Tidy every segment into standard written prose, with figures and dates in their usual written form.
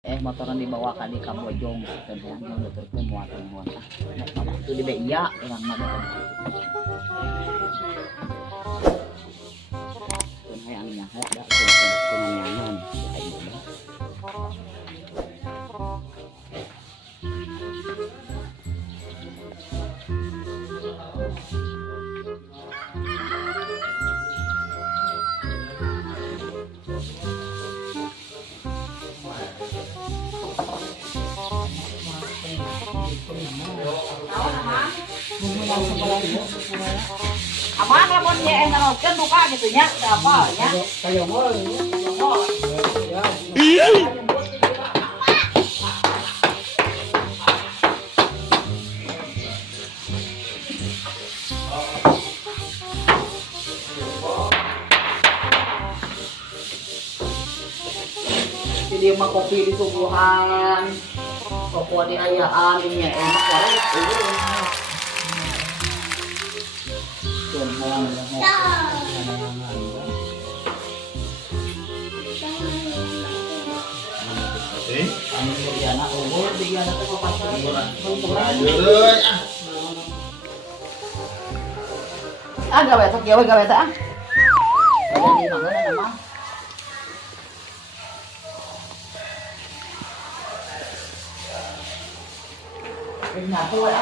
Motoran dibawa ka di Kamojong dan yang nuturkeun muatan-muatan. Nah, itu di iya urang mah datang. Tun hayang nyahet da tun nyangan si aing mah. Aman lamun nya enggak buka gitu nya apa nya Kayak mau Jadi mah kopi di subuhan, kopi di ayaan, ini enak banget. Tuh, hayang Amin Diana, Diana tuh pasar. Gawe tak gawe tak. Jadi mana nama? Nyatu ya.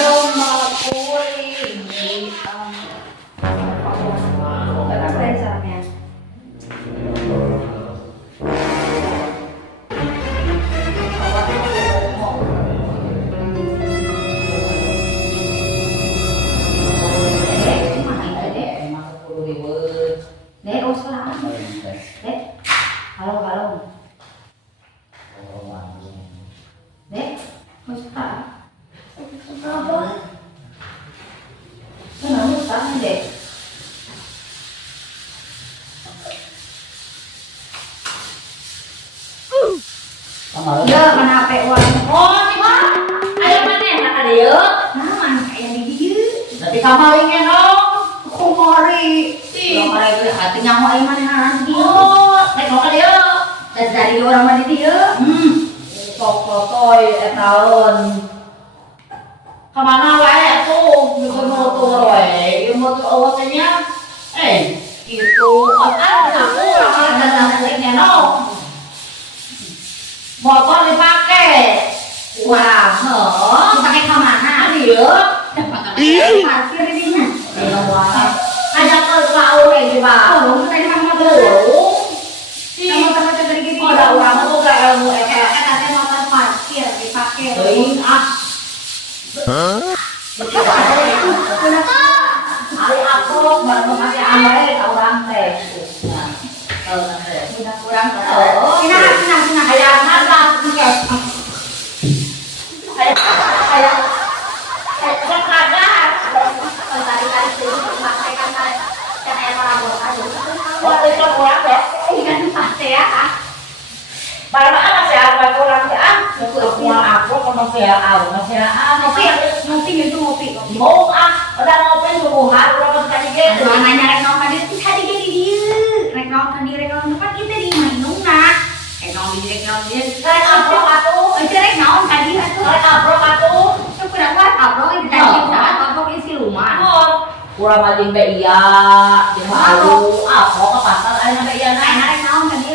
Doma kuring hitam. berapa ya sarannya Dek, oh sekarang Dek, halo Dek, oh sekarang apa? Kenapa sekarang Dek? Ya, kenapa uang? Oh, ini mah ayam mana enak ada ya? Nah, mana ayam di dia? Tapi kamalingnya dong. Kumori. Kalau kalian itu hati nyawa ayam mana nanti. Oh, tengok ada ya? Dari orang mana dia? Sok-sotoy etalon. Kemana wae tuh? Bikin motor wae. Yang motor awalnya gitu. Kan aku ramalan dan aku ini no. Motor dipakai. Wah, dipakai ke mana? Dia. Parkir di mana? Ajak ke laut aja, Pak. Oh, tadi kamu belum. Kamu pernah coba di gini? Ada orang tuh gak ilmu eta. Katanya motor parkir dipakai. Teuing Hari aku baru masih amai ka urang teh. Nah, kalau nanti Udah kurang. Sina. hayang harga engke. Hayang Tadi itu pakai kan kayak para bos aja. oh itu urang teh. Ikan pasti ya. Para anak saya apa urang teh aku masih Ngopi itu ngopi. mau udah ngopi subuhan urang tadi gitu. Nanya rek naon tadi tadi jadi dia. Rek naon tempat kita di mainungna. Rek naon di rek naon dia. Rek abrok atuh. Itu rek naon tadi atuh. Rek abrok atuh. Kurang kuat abrok itu tadi saat abrok isi rumah. Kurang majing be iya, jeung malu. Apa ke pasar aya be iya Nah, rek naon tadi.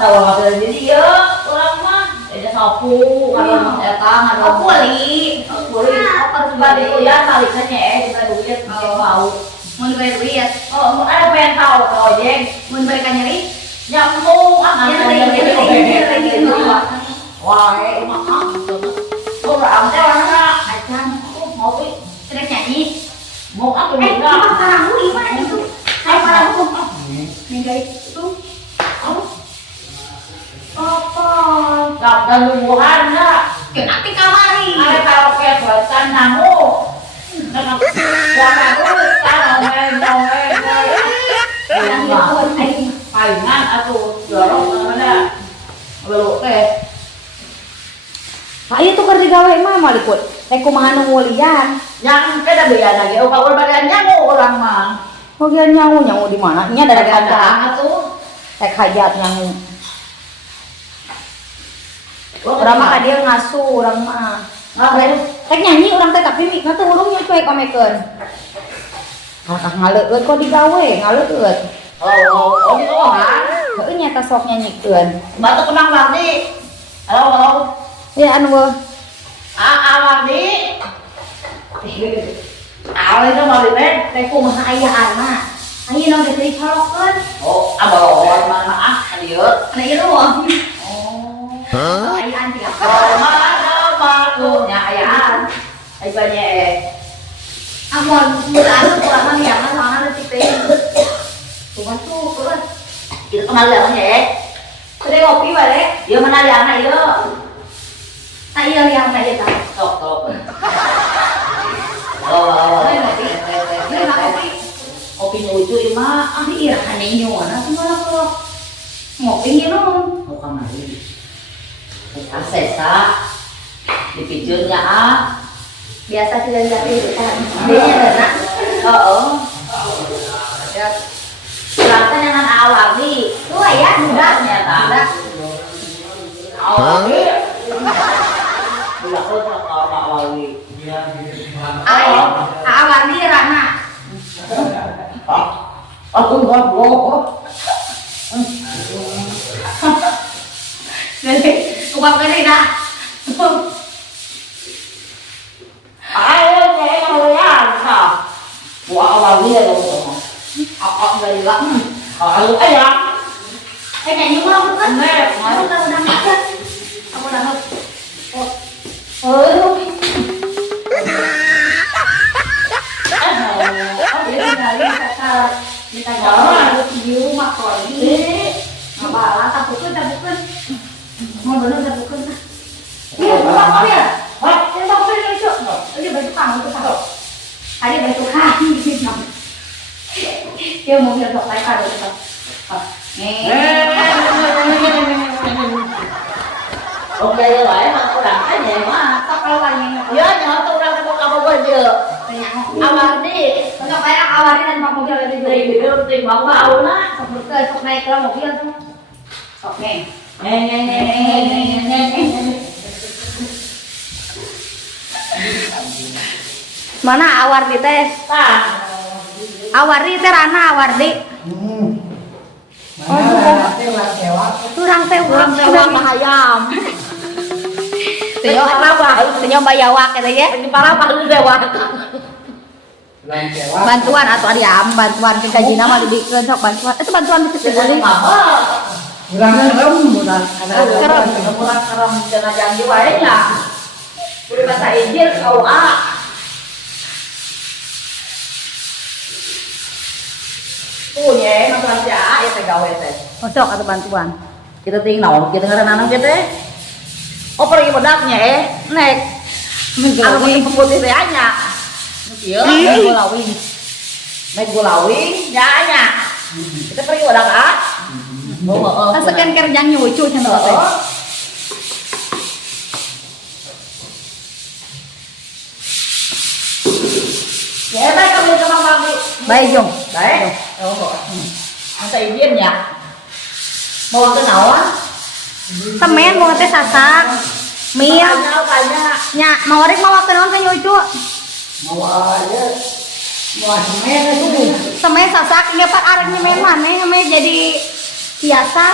da urang teh di dieu, urang mah eta sapu, ngaron eta ngaron Kuli. Boleh apa balik kuliah baliknya kita duit mau. Mun bayar duit. Oh, ada pengen tahu ke ojek. Mun balikan nyari. Nyambung Jadi wah, emang orang teh warna acan mau pi terus nyanyi. mau apa Ini enggak? parangku gimana itu? Saya parangku. Nih guys, itu. Apa? Gak ada hubungan enggak? Kena di kamari. Ada karaoke buatan namu. Jangan dulu, dongeng. Palingan atuh dorong mana Belum teh. Ayo tuh kerja gawe mah malikut. Teh kumaha nu ngulian. Yang kada biar lagi. Oh kalau bagian nyangu orang mah. Bagian nyangu di mana? Nya dari kaca. Tuh. Teh hajat nyangu. Orang mah dia ngasuh orang mah. Teh nyanyi orang teh tapi mikna teh urung nya cuek pamekeun. Kakak ngaleueut kok digawe, ngaleueut. Oh gitu kan. Heuh nya teh sok nyanyikeun. Batu kenang Wardi. Halo. Ya anu Wardi. Awalnya itu Wardi teh. teh kumaha aya anak. Ayo naon teh colokeun. Oh, abah maaf, adieu. Ana ieu doang. Oh. Ayaan tiga. Tuh, ayaan. Ay banyak. Amon mulaan kurang yang soalnya detik teh. Cuman tuh keluar. Kita kenal ya. Kedai kopi balik. Dia mana yang anak itu? Tak iya yang tak iya tak. Tok. Kopi lucu ima. Ah iya hanya nyuana sih malah kalau ngopi nginum. Oh kamari. Asesa. Dipijurnya ah. Biasa tidak itu kan. Dia dana. Oh. Ya. Silahkan dengan Awardi. Tua ya, muda. Ternyata. Awardi. Silahkan dengan Awardi. Ayo, Awardi Rana. Aku ngobrol. Jadi, kubang kene dah. Ayo, saya kalian. Buat Awardi ya dong. Aku dari lama. Ayo, ayam. Nyanyi mau bukan? Aku udah makan. Aku udah makan. Oh, kita jalan di rumah kali. Ngapalah tabukeun. Mau bener tabukeun. Iya, buka ya. Wah, yang tabukeun itu. Ini baju kamu tuh, Pak. Ada baju kamu di sini. Dia mau biar sok kado itu. Oke, ya lah, emang kurang aja mah. Kalau banyak Ya, jangan tuh orang mau kamu aja. Awardi. untuk kayak awalnya dan pak mobil itu juga Dari dulu timbang bau lah. sok naik ke mobil tuh oke mana Awardi teh Tah. Awardi teh Rana Awardi turang teh Kurang lewat ayam. Tenyo tenyo bayawak gitu ya Ini para palu lewat. bantuan atau adiam bantuan ke gaji nama dibikeun sok bantuan itu bantuan bisa Jadi segala apa? Kerem. Kerem jangan janji wae lah. Udah bahasa Injil kau Tuh ya, masalah si A ya gawe teh. sok atau bantuan Kita tinggal, kita ngaranana kita. Oh pergi bedaknya nek. Aku mau putih teh anya. Iya, Golawing naik gulawing, ya anya. Kita pergi bedak ah. Oh, Kasekan kerjaan nyucu cenah teh. Ya, baik kami sama kami. Baik Jong. Baik. Oh, masa izin ya. Mau ke naon? Semen mau teh sasak. Mie Banyak. nya mau rek mau kenaon ka nyucu. Mau aja. Mau semen itu. Semen sasak nya pak arek nyemen maneh ame jadi biasa.